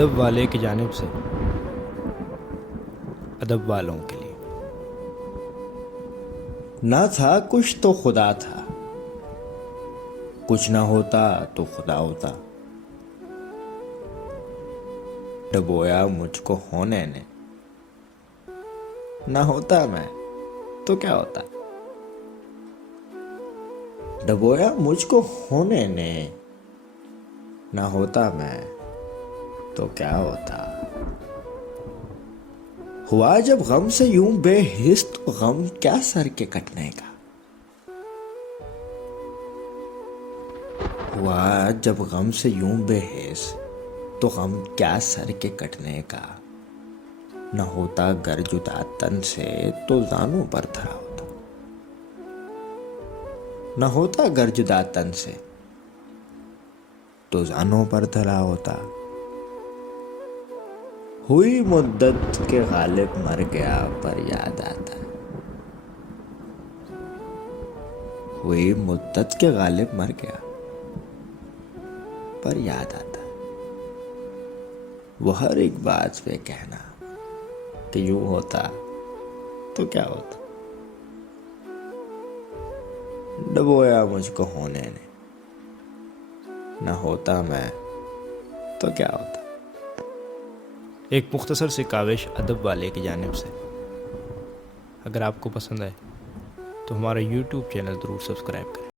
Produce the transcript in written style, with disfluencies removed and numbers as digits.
ادب والے کی جانب سے ادب والوں کے لیے۔ نہ تھا کچھ تو خدا تھا، کچھ نہ ہوتا تو خدا ہوتا۔ ڈبویا مجھ کو ہونے نے، نہ ہوتا میں تو کیا ہوتا۔ ڈبویا مجھ کو ہونے نے، نہ ہوتا میں تو کیا ہوتا۔ ہوا جب غم سے یوں بے حس تو غم کیا سر کے کٹنے کا۔ ہوا جب غم سے یوں بے حس تو غم کیا سر کے کٹنے کا۔ نہ ہوتا گر جدا تن سے تو زانوں پر دھرا ہوتا۔ نہ ہوتا گر جدا تن سے تو زانوں پر دھرا ہوتا۔ ہوئی مدت کے غالب مر گیا پر یاد آتا۔ ہوئی مدت کے غالب مر گیا پر یاد آتا۔ وہ ہر ایک بات پہ کہنا کہ یوں ہوتا تو کیا ہوتا۔ ڈبویا مجھ کو ہونے نے، نہ ہوتا میں تو کیا ہوتا۔ ایک مختصر سی کاوش ادب والے کی جانب سے۔ اگر آپ کو پسند آئے تو ہمارا یوٹیوب چینل ضرور سبسکرائب کریں۔